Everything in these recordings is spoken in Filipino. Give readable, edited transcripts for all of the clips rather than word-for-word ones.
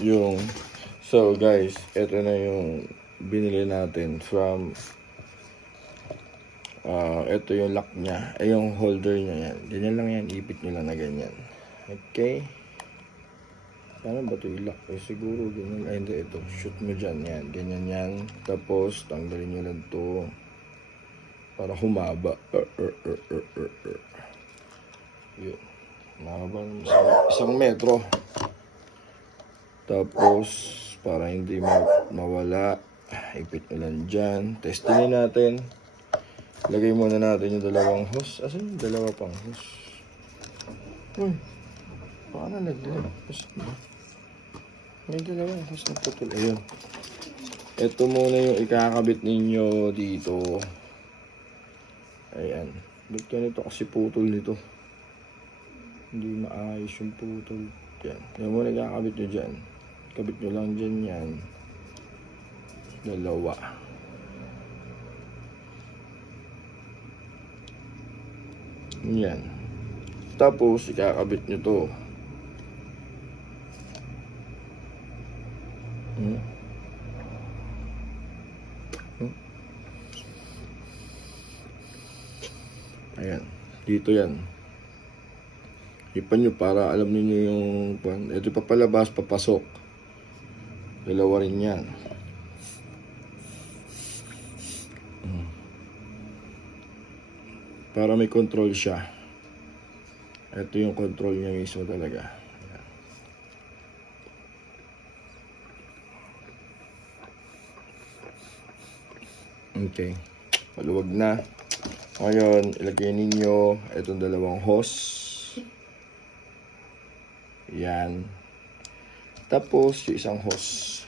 Yung, so guys, ito na yung binili natin from, ito yung lock niya, yung holder niya yan. Ganyan lang yan, ipit nyo lang na ganyan. Okay. Paano ba ito i-lock? Siguro ganyan. Ay, hindi. Ito. Shoot mo dyan. Yan. Ganyan yan. Tapos, tanggalin nyo lang ito. Para humaba. Yun. Mahaba. 1 metro. Tapos, para hindi mawala, ipit nyo lang dyan. Testingin natin. Lagay muna natin yung 2 hose. Asan yung 2 pang hose? Paano naglag? May 2 hose na putol. Ayun. Ito muna yung ikakabit ninyo dito. Ayan. Ba't ganito kasi putol nito? Hindi maayos yung putol. Yan. Yan muna ikakabit nyo dyan. Kabit nyo lang dyan yan. 2. Yan. Tapos, ikakabit nyo to. Ayan. Dito yan. Ipan nyo para alam niyo yung... Ito papalabas, papasok. 2 rin yan. Para may control siya. Ito yung control niya mismo talaga. Ayan. Okay. Maluwag na. Ngayon, ilagay ninyo itong 2 hose. Yan. Tapos, yung isang hose.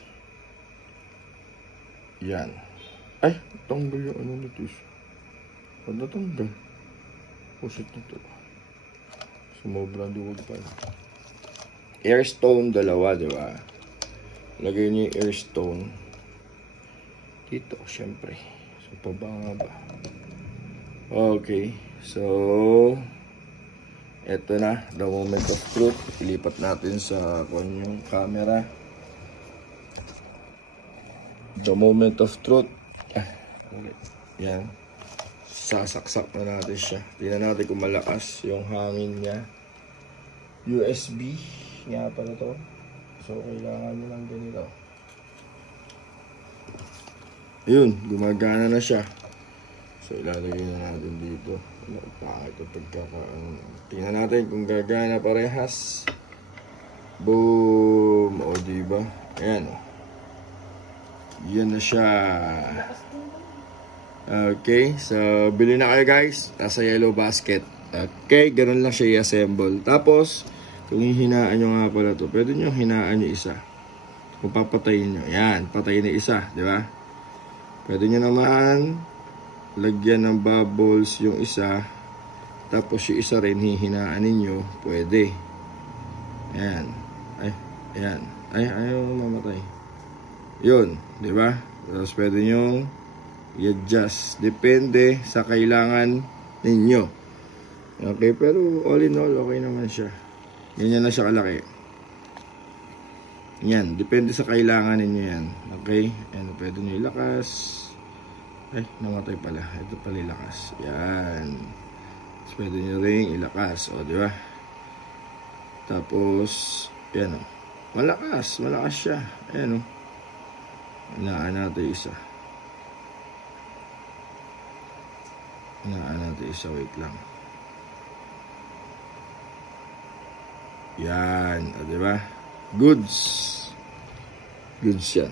Yan. Ay, tanggal yung ano nito. Ano tanggal? Pusit nito. Sumobra duwag pa. Airstone 2, diba? Lagay niyo yung airstone. Dito, syempre. So, pabanga ba? Okay. So, eto na. The moment of truth. Ilipat natin sa yung camera. The moment of truth. Yan. Sasaksak na natin siya. Tingnan natin kung malakas yung hangin niya. USB. Nga pala to. So, kailangan nyo lang ganito. Yun. Gumagana na siya. So, ilalagay na natin dito. Pangit ito pagkakaano. Tingnan natin kung gagana parehas. Boom! O, diba? Ayan. Yan na siya. Okay. So, bili na kayo guys. Nasa yellow basket. Okay. Ganun lang siya i-assemble. Tapos, kung hihinaan nyo nga pala ito, pwede nyo hinaan nyo isa. Kung papatayin nyo. Yan. Patayin na isa. Diba? Pwede nyo naman lagyan ng bubbles yung isa. Tapos yung isa rin hihinaan ninyo. Pwede. Ayan. Ay. Ayan. Ay. Ayaw mamatay. Yun. Diba? Tapos pwede nyo i-adjust. Depende sa kailangan ninyo. Okay. Pero all in all, okay naman siya. Ganyan na siya kalaki. Yan. Depende sa kailangan ninyo yan. Okay. And pwede nyo ilakas. Ay, namatay pala. Ito pala ilakas. Yan. Tapos pwede nyo rin ilakas. O, diba? Tapos, yan o. Malakas. Malakas siya. Ayan o. Hinaan natin isa. Hinaan natin isa. Wait lang. Yan. O, diba? Goods. Goods yan.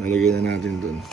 Nalagay na natin dun.